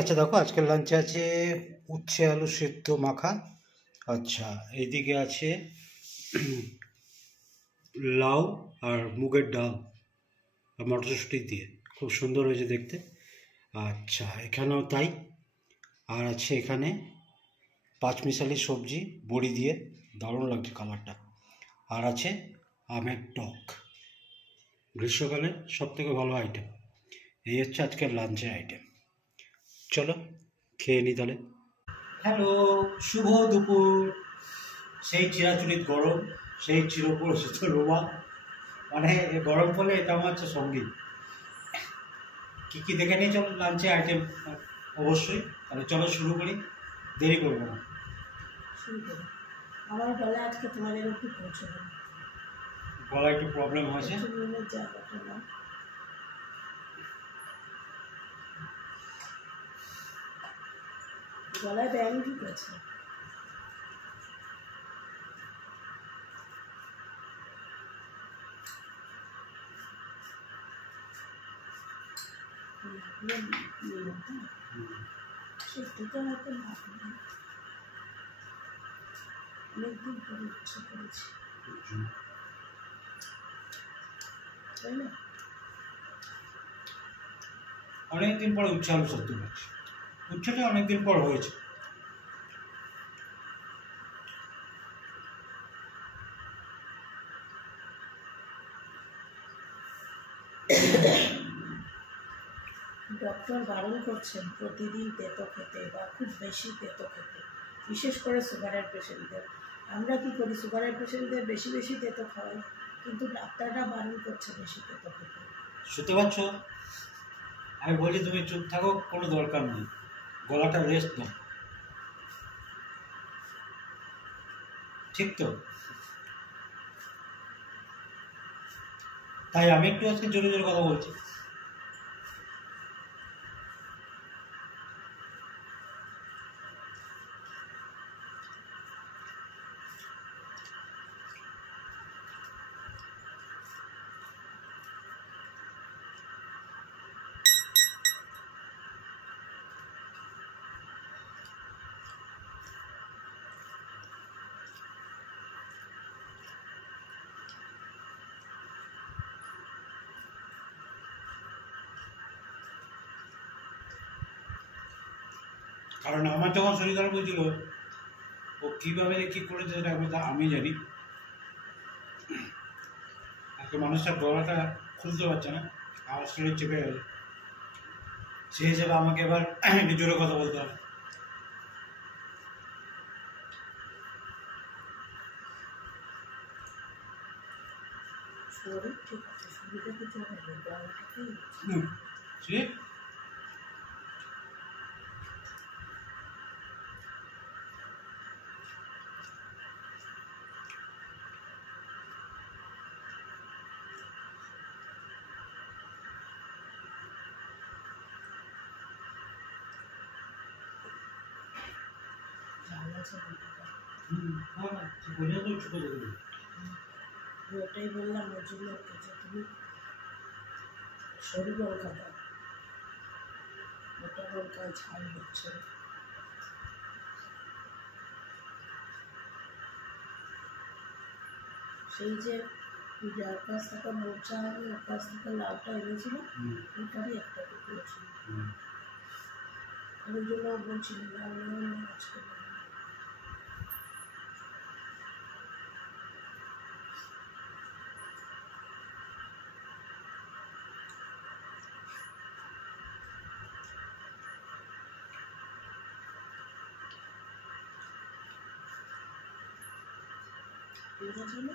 আছে দেখো, আজকের লাঞ্চে আছে উচ্ছে আলু সেদ্ধ মাখা। আচ্ছা, এইদিকে আছে লাউ আর মুগের ডাল আর মটরশুঁটি দিয়ে, খুব সুন্দর হয়েছে দেখতে। আচ্ছা, এখানেও তাই। আর আছে এখানে পাঁচমিশালি সবজি বড়ি দিয়ে, দারুণ লাগছে কালারটা। আর আছে আমের টক, গ্রীষ্মকালে সব থেকে ভালো আইটেম। এই হচ্ছে আজকের লাঞ্চের আইটেম। চলো খেয়ে নি তাহলে। হ্যালো, শুভ দুপুর। সেই চিরাচরিত গরম, সেই চিরপরিচিত রোমা, মানে গরম পড়লে এটা আমার হচ্ছে সঙ্গীত। কী কী দেখে নিই চলো লাঞ্চে আইটেম, অবশ্যই। তাহলে চলো শুরু করি, দেরি করবো না। শুরু করো। আমার গলা আজকে তোমাদের একটু পৌঁছবে না, গলা একটু প্রবলেম হয়েছে। জায়গাটা না, গলায় ব্যাং ঢুকেছে। সেটা হয়তো অনেকদিন পরে ইচ্ছে করেছি, তাই না? অনেকদিন পরে উচ্ছে আলু সত্যি হচ্ছে, উচ্ছেটা অনেকদিন পর হয়েছে। ডক্টর বারণ করছেন প্রতিদিন তেতো খেতে বা খুব বেশি তেতো খেতে, বিশেষ করে সুগারের পেশেন্টদের। আমরা কি করি, সুগারের পেশেন্টদের বেশি বেশি তেতো খাওয়াই, কিন্তু ডাক্তাররা বারণ করছে বেশি তেতো খেতে। শুনতে পাচ্ছ? আমি বলছি তুমি চুপ থাকো, কোনো দরকার নেই, গলাটা রেস্ট দাও, ঠিক তো? তাই আমি একটু আজকে জোরে জোরে কথা বলছি। কারণ আমার যখন শরীর খারাপ হয়েছিল, ও কীভাবে কী করেছে সেটা আমি জানি। আজকে মানুষটার গলাটা খুলতে পারছে না, আমার শরীর চেপে গেছে, সেই হিসেবে আমাকে এবার একটু জোরে কথা বলতে হবে। শরীর ঠিক আছে, শরীরে কিছু হবে, গলাটাকেই ঠিক। ওটাই বললাম, ওর জন্য যে তুমি সরু লঙ্কা দাও, মোটা লঙ্কায় ঝাল হচ্ছে। সেই যে যার কাছ থেকে মোচা আমি ওর কাছ থেকে লাউটা এনেছিলাম, ওটারই একটা টুকরো ছিল। ওই জন্য বলছিলাম আজকে বুঝেছো না?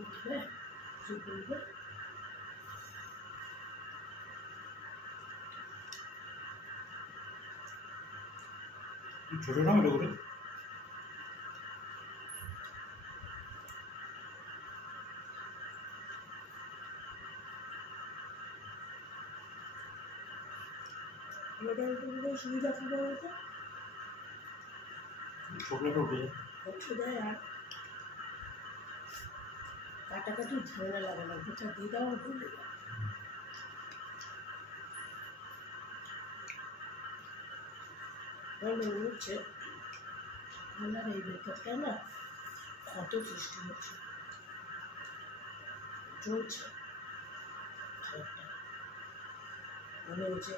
উঠবে, চুপ উঠবে। ছোটো না ওটা করে এটা উঠে সুবিধা খাবে বলতে ছোকলাটা উঠে যায়। উঠে দেয় আর কাটাকাটি ঝামেলা লাগে না, গোটা দিয়ে দাও ভুলে যাও। উঠছে আমার এই ভেতরটা না ক্ষত সৃষ্টি হচ্ছে, চলছে মনে হচ্ছে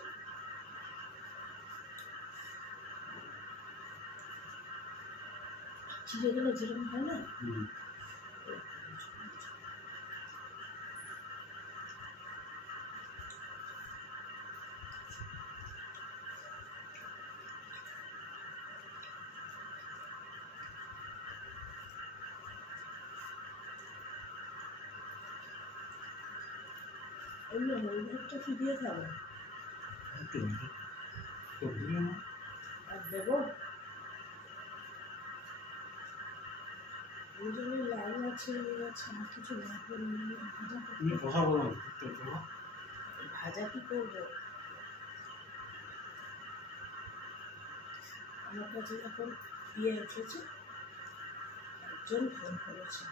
চিড়ে গেলে যেরকম হয় না। ওই একটা ফিরিয়ে খাবো আর দেবো ওই জন্য লাল আছে আর কিছু লাগবে কথা বলো ভাজা কি করবো। আমার কাছে যখন এসেছে একজন ফোন করেছে,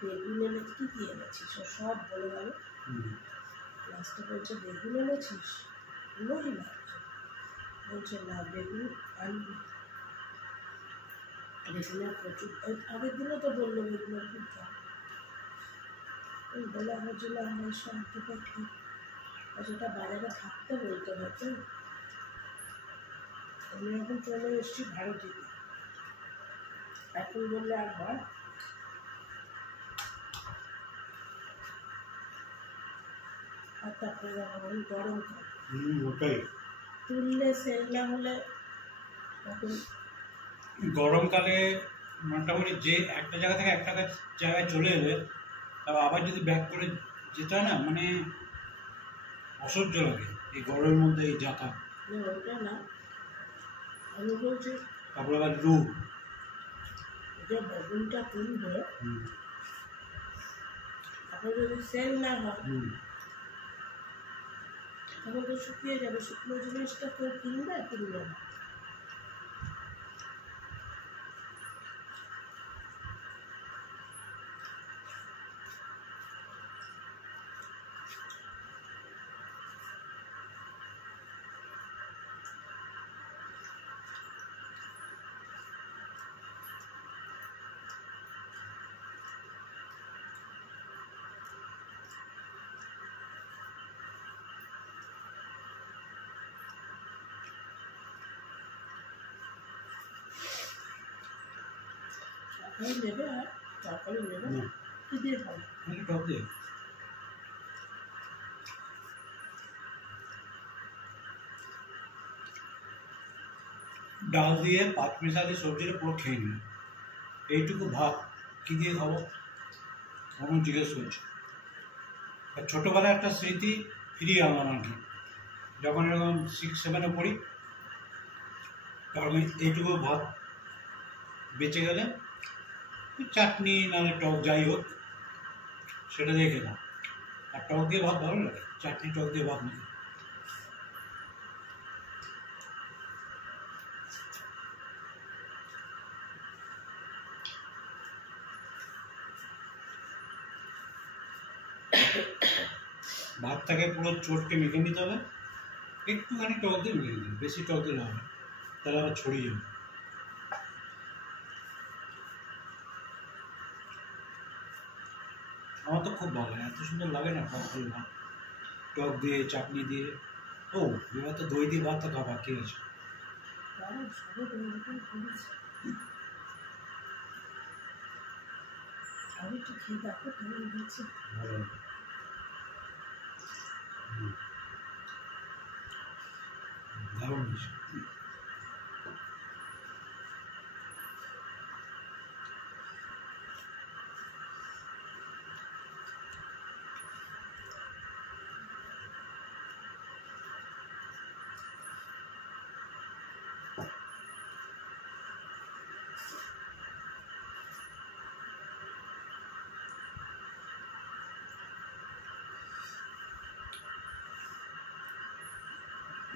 বেগুন এনে কি দিয়ে এনেছিস, ও সব বলে গেল। লাস্টে বলছে বেগুন এনেছিস, মহিলা বলছে না বেগুন আনবি, বেগুনের প্রচুর আগের দিনও তো বললো বেগুনের খুব দাম। ওই বলে আমার জন্য আমরা এসে আনতে পারি, আর সেটা বাজারে থাকতে বলতে হতো। আমি এখন চলে এসেছি ভারতীতে, এখন বললে আর হয়। আর তারপরে যখন গরমকাল ওটাই তুললে সেল না হলে তখন গরমকালে মোটামুটি যে একটা জায়গা থেকে একটা জায়গায় চলে এলে তারপর আবার যদি ব্যাক করে যেতে হয় না, মানে অসহ্য লাগে এই গরমের মধ্যে এই যাতায়াত। ওটা না, আমি বলছি তারপরে আবার লু। যে বেগুনটা তুলবে তারপর যদি সেল না হয় তখন তো শুকিয়ে যাবে, শুকনো জিনিসটা কেউ কিনবে না। নেবে আর তরকারি নেবে না, কি দিয়ে খাবে টক দিয়ে ডাল দিয়ে পাঁচ মিশালি সবজিটা পুরো খেয়ে নিল। এইটুকু ভাত কি দিয়ে খাবো তখন জিজ্ঞেস করছে। আর ছোটোবেলায় একটা স্মৃতি ফিরিয়ে আনলাম আর কি, যখন এরকম 6-7-এ পড়ি তখন এইটুকু ভাত বেঁচে গেলে চাটনি নাহলে টক যাই হোক সেটা দিয়ে খেলাম। আর টক দিয়ে ভাত ভালো লাগে, চাটনি টক দিয়ে ভাত নিয়ে। ভাতটাকে পুরো চটকে মেখে নিতে হবে, একটুখানি টক দিয়ে মেখে দিন, বেশি টক দিলে হবে, তাহলে আবার ছড়িয়ে যাবে। আমার তো খুব ভালো লাগে, এত সুন্দর লাগে না টক দিয়ে ভাত, টক দিয়ে চাটনি দিয়ে। ও এবার তো দই দিয়ে ভাত তো খাওয়া বাকি আছে। আমি একটু খেয়ে দেখো কেমন হয়েছে। ভালো দারুণ হয়েছে।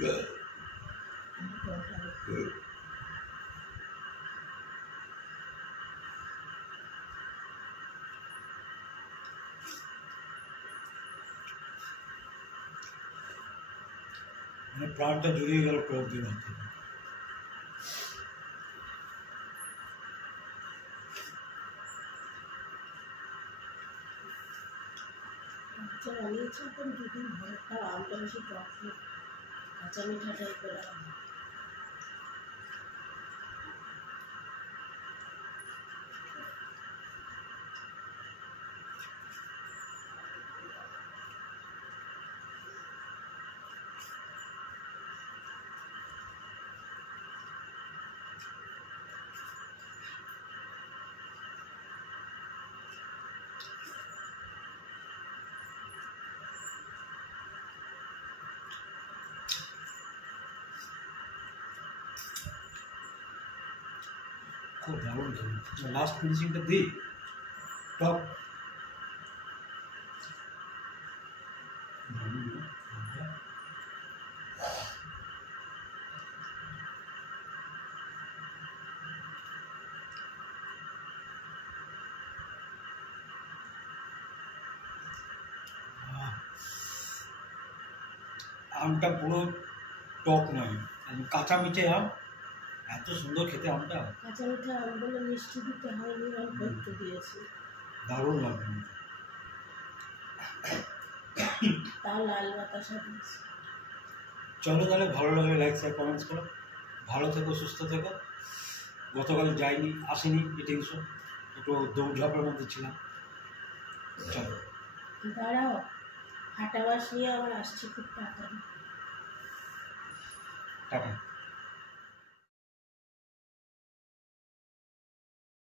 মানে প্রাণটা জুড়িয়ে গেল টক দিয়ে ভাত খেতে। আচ্ছা বানিয়েছে এখন দুদিন ধরে, তাও আমটা বেশি টক না, কাঁচা মিঠা টাইপের আম। খুব দারুণ খেতে। লাস্ট ফিনিশিংটা দিই টক। আমটা পুরো টক নয়, কাঁচা মিঠে আম, এত সুন্দর খেতে আমটা, কাঁচা মিঠা আম বলে মিষ্টি দিতে হয়নি, অল্প একটু দিয়েছি, দারুণ লাগবে। তাও লাল বাতাসা দিয়েছি। চলো তাহলে, ভালো লাগলে লাইক শেয়ার কমেন্টস করো, ভালো থেকো সুস্থ থেকো। গতকাল যাইনি, আসেনি ইটিং শো, একটু দৌড়ঝাঁপের মধ্যে ছিলাম। চলো দাঁড়াও, হাঁটাবাস নিয়ে আবার আসছি খুব তাড়াতাড়ি। টাটা।